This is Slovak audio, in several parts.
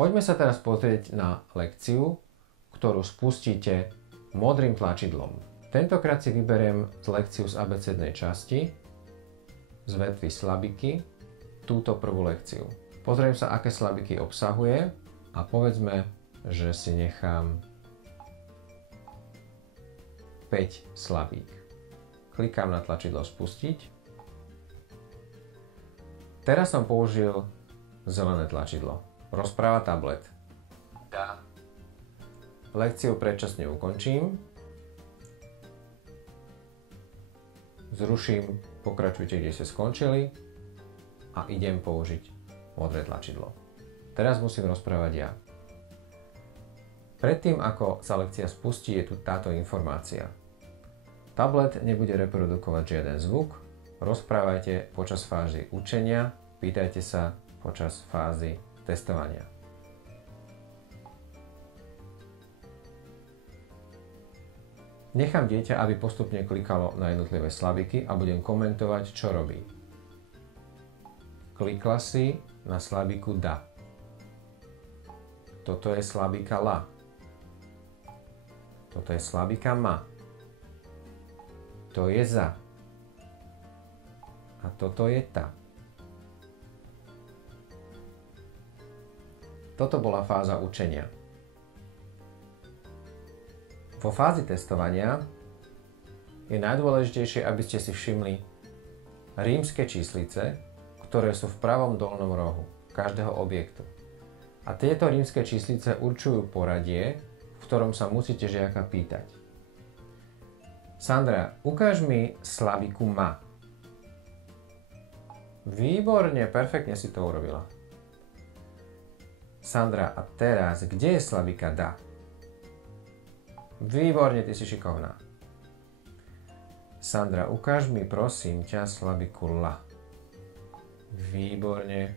Poďme sa teraz pozrieť na lekciu, ktorú spustíte modrým tlačidlom. Tentokrát si vyberiem lekciu z abecednej časti, z vetvy slabiky, túto prvú lekciu. Pozriem sa, aké slabiky obsahuje a povedzme, že si nechám 5 slabík. Klikám na tlačidlo spustiť. Teraz som použil zelené tlačidlo. Rozpráva tablet. Da. Lekciu predčasne ukončím. Zruším, pokračujte, kde ste skončili a idem použiť modré tlačidlo. Teraz musím rozprávať ja. Predtým, ako sa lekcia spustí, je tu táto informácia. Tablet nebude reprodukovať žiaden zvuk, rozprávajte počas fázy učenia, pýtajte sa počas fázy testovania. Nechám dieťa, aby postupne klikalo na jednotlivé slabiky a budem komentovať, čo robí. Klikla si na slabiku da. Toto je slabika la. Toto je slabika ma. To je za. A toto je ta. Toto bola fáza učenia. Vo fázi testovania je najdôležitejšie, aby ste si všimli rímske číslice, ktoré sú v pravom dolnom rohu každého objektu. A tieto rímske číslice určujú poradie, v ktorom sa musíte žiaka pýtať. Sandra, ukáž mi slabiku ma. Výborne, perfektne si to urobila. Sandra, a teraz, kde je slabika da? Výborne, ty si šikovná. Sandra, ukáž mi prosím ťa slabiku la. Výborne.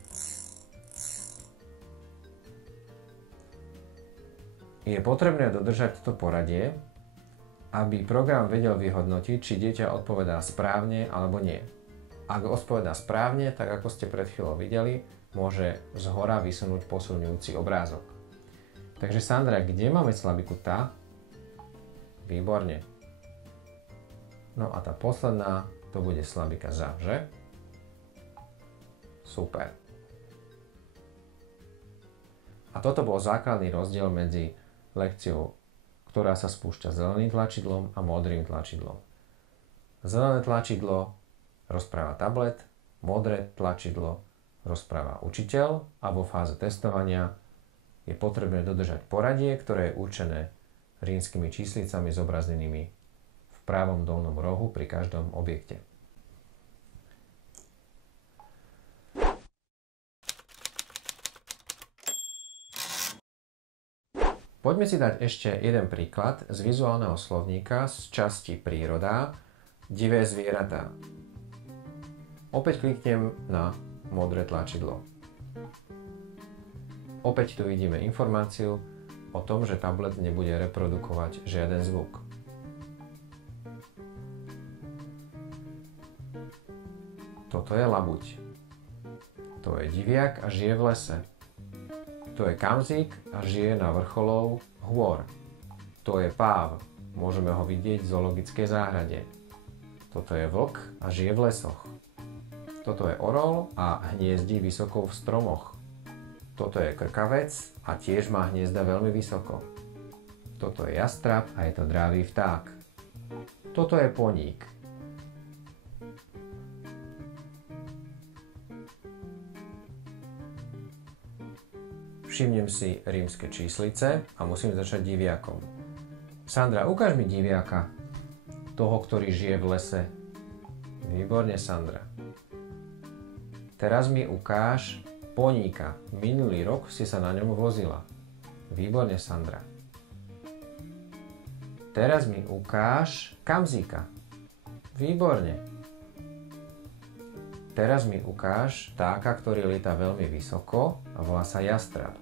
Je potrebné dodržať toto poradie, aby program vedel vyhodnotiť, či dieťa odpovedá správne alebo nie. Ak odpovedá správne, tak ako ste pred chvíľou videli, môže zhora vysunúť posilňujúci obrázok. Takže Sandra, kde máme slabiku tá? Výborne. No a tá posledná, to bude slabika za, že? Super. A toto bol základný rozdiel medzi lekciou, ktorá sa spúšťa zeleným tlačidlom a modrým tlačidlom. Zelené tlačidlo rozpráva tablet, modré tlačidlo rozpráva učiteľ a vo fáze testovania je potrebné dodržať poradie, ktoré je určené rímskymi číslicami zobrazenými v pravom dolnom rohu pri každom objekte. Poďme si dať ešte jeden príklad z vizuálneho slovníka z časti príroda, divé zvieratá. Opäť kliknem na modré tlačidlo. Opäť tu vidíme informáciu o tom, že tablet nebude reprodukovať žiaden zvuk. Toto je labuť. To je diviak a žije v lese. To je kamzík a žije na vrcholov hôr. To je páv. Môžeme ho vidieť v zoologickej záhrade. Toto je vlk a žije v lesoch. Toto je orol a hniezdí vysoko v stromoch. Toto je krkavec a tiež má hniezda veľmi vysoko. Toto je jastrab a je to dravý vták. Toto je poník. Všimnem si rímske číslice a musím začať diviakom. Sandra, ukáž mi diviaka, toho, ktorý žije v lese. Výborne, Sandra. Teraz mi ukáž poníka. Minulý rok si sa na ňom vozila. Výborne, Sandra. Teraz mi ukáž kamzíka. Výborne. Teraz mi ukáž vtáka, ktorý lieta veľmi vysoko a volá sa jastrab.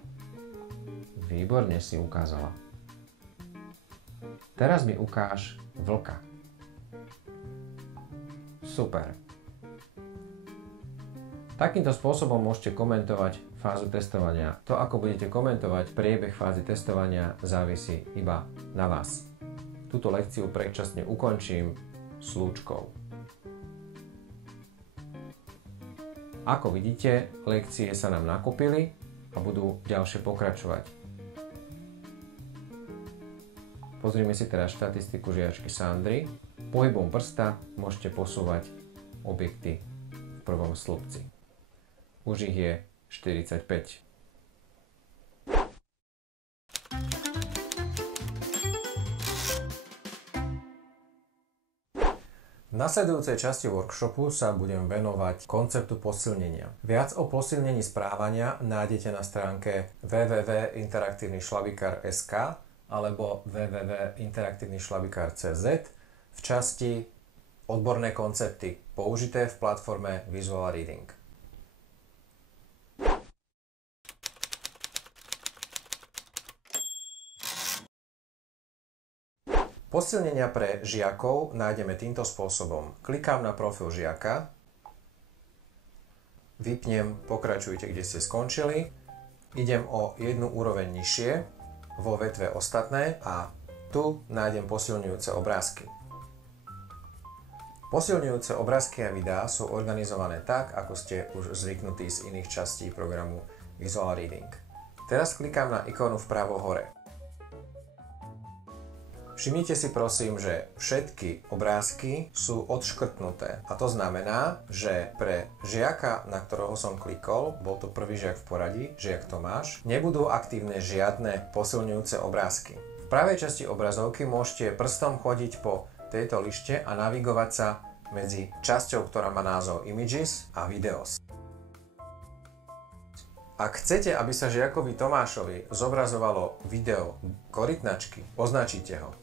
Výborne si ukázala. Teraz mi ukáž vlka. Super. Takýmto spôsobom môžete komentovať fázu testovania. To, ako budete komentovať priebeh fázy testovania, závisí iba na vás. Túto lekciu predčasne ukončím slúčkou. Ako vidíte, lekcie sa nám nakopili a budú ďalšie pokračovať. Pozrime si teraz štatistiku žiačky Sandry. Pohybom prsta môžete posúvať objekty v prvom slupci. Už ich je 45. V nasledujúcej časti workshopu sa budem venovať konceptu posilnenia. Viac o posilnení správania nájdete na stránke www.interaktívnyšlabikár.sk alebo www.interaktívnyšlabikár.cz v časti Odborné koncepty použité v platforme Visual Reading. Posilnenia pre žiakov nájdeme týmto spôsobom. Klikám na profil žiaka, vypnem pokračujte, kde ste skončili, idem o jednu úroveň nižšie vo vetve ostatné a tu nájdem posilňujúce obrázky. Posilňujúce obrázky a videá sú organizované tak, ako ste už zvyknutí z iných častí programu Visual Reading. Teraz klikám na ikonu vpravo hore. Všimnite si prosím, že všetky obrázky sú odškrtnuté. A to znamená, že pre žiaka, na ktorého som klikol, bol to prvý žiak v poradí, žiak Tomáš, nebudú aktívne žiadne posilňujúce obrázky. V pravej časti obrazovky môžete prstom chodiť po tejto lište a navigovať sa medzi časťou, ktorá má názov Images a Videos. Ak chcete, aby sa žiakovi Tomášovi zobrazovalo video korytnačky, označíte ho.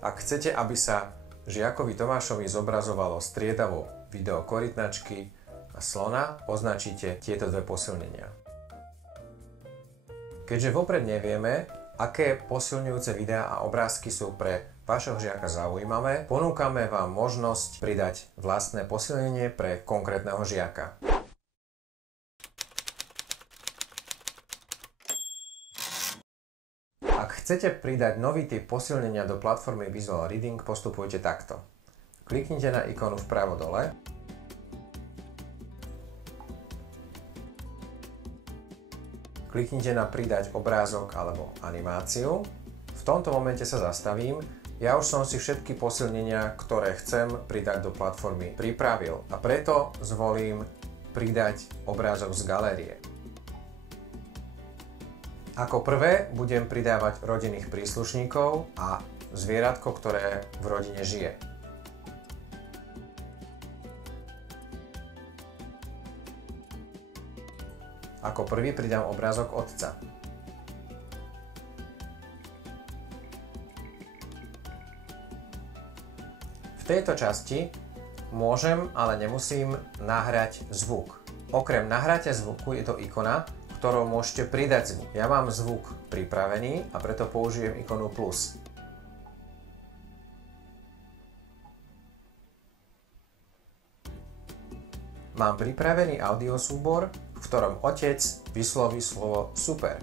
Ak chcete, aby sa žiakovi Tomášovi zobrazovalo striedavo video korytnačky a slona, označíte tieto dve posilnenia. Keďže vopred nevieme, aké posilňujúce videá a obrázky sú pre vašho žiaka zaujímavé, ponúkame vám možnosť pridať vlastné posilnenie pre konkrétneho žiaka. Ak chcete pridať nový typ posilnenia do platformy Visual Reading, postupujte takto. Kliknite na ikonu vpravo dole. Kliknite na pridať obrázok alebo animáciu. V tomto momente sa zastavím. Ja už som si všetky posilnenia, ktoré chcem pridať do platformy, pripravil a preto zvolím pridať obrázok z galérie. Ako prvé budem pridávať rodinných príslušníkov a zvieratko, ktoré v rodine žije. Ako prvý pridám obrázok otca. V tejto časti môžem, ale nemusím nahrať zvuk. Okrem nahratia zvuku je to ikona, ktorou môžete pridať zvuk. Ja mám zvuk pripravený a preto použijem ikonu plus. Mám pripravený audiosúbor, v ktorom otec vysloví slovo super.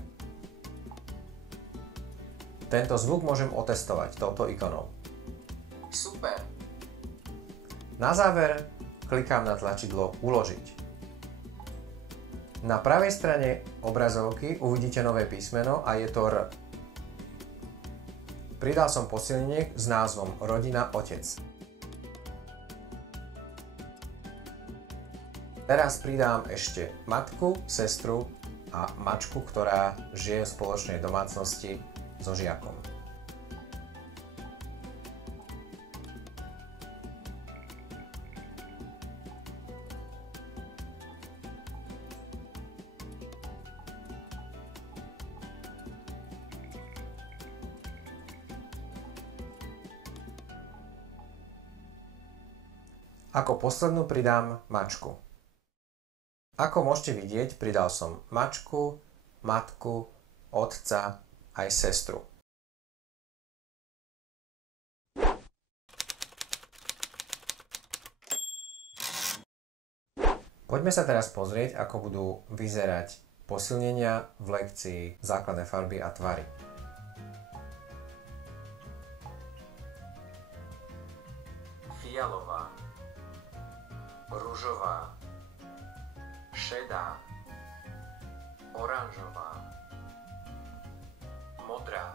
Tento zvuk môžem otestovať touto ikonou. Super. Na záver klikám na tlačidlo uložiť. Na pravej strane obrazovky uvidíte nové písmeno a je to R. Pridal som posilnenie s názvom Rodina Otec. Teraz pridám ešte matku, sestru a mačku, ktorá žije v spoločnej domácnosti so žiakom. Ako poslednú pridám mačku. Ako môžete vidieť, pridal som mačku, matku, otca aj sestru. Poďme sa teraz pozrieť, ako budú vyzerať posilnenia v lekcii základné farby a tvary. Fialová, ružová, šedá, oranžová, modrá,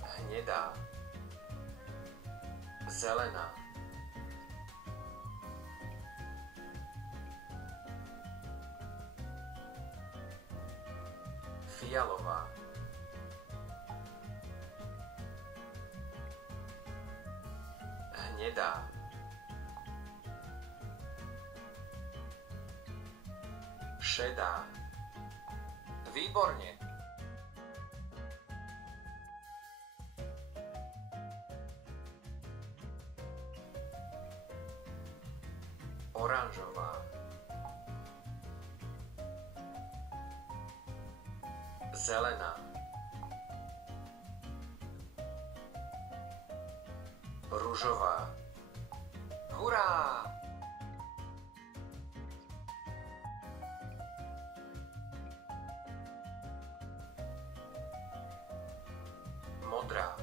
hnedá, zelená, fialová, hnedá, šedá. Výborne. Oranžová, zelená, ružová. Hurá! Modrá,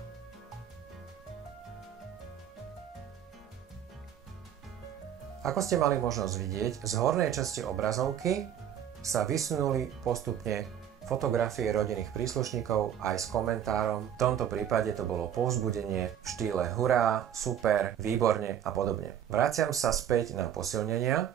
ako ste mali možnosť vidieť, z hornej časti obrazovky sa vysunuli postupne fotografie rodinných príslušníkov aj s komentárom. V tomto prípade to bolo povzbudenie v štýle hurá, super, výborne a podobne. Vraciam sa späť na posilnenia.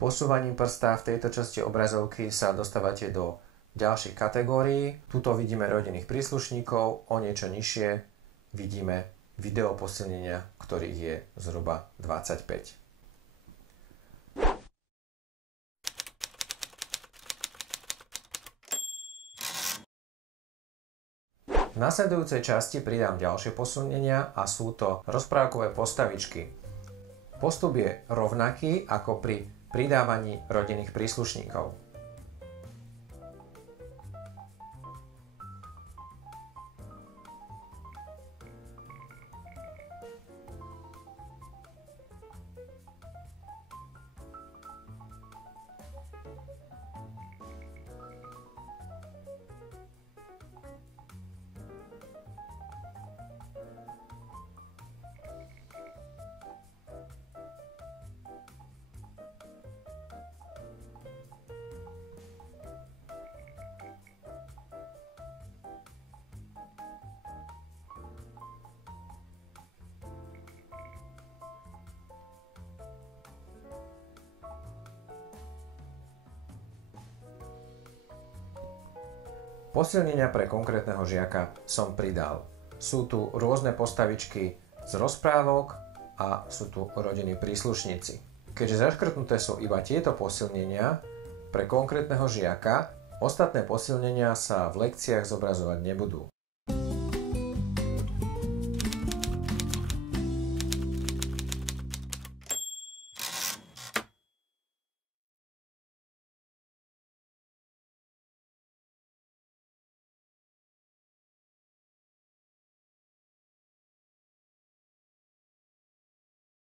Posúvaním prsta v tejto časti obrazovky sa dostávate do ďalších kategórií. Tuto vidíme rodinných príslušníkov, o niečo nižšie vidíme video posilnenia, ktorých je zhruba 25. V nasledujúcej časti pridám ďalšie posilnenia a sú to rozprávkové postavičky. Postup je rovnaký ako pri pridávaní rodinných príslušníkov. Posilnenia pre konkrétneho žiaka som pridal. Sú tu rôzne postavičky z rozprávok a sú tu rodinní príslušníci. Keďže zaškrtnuté sú iba tieto posilnenia pre konkrétneho žiaka, ostatné posilnenia sa v lekciách zobrazovať nebudú.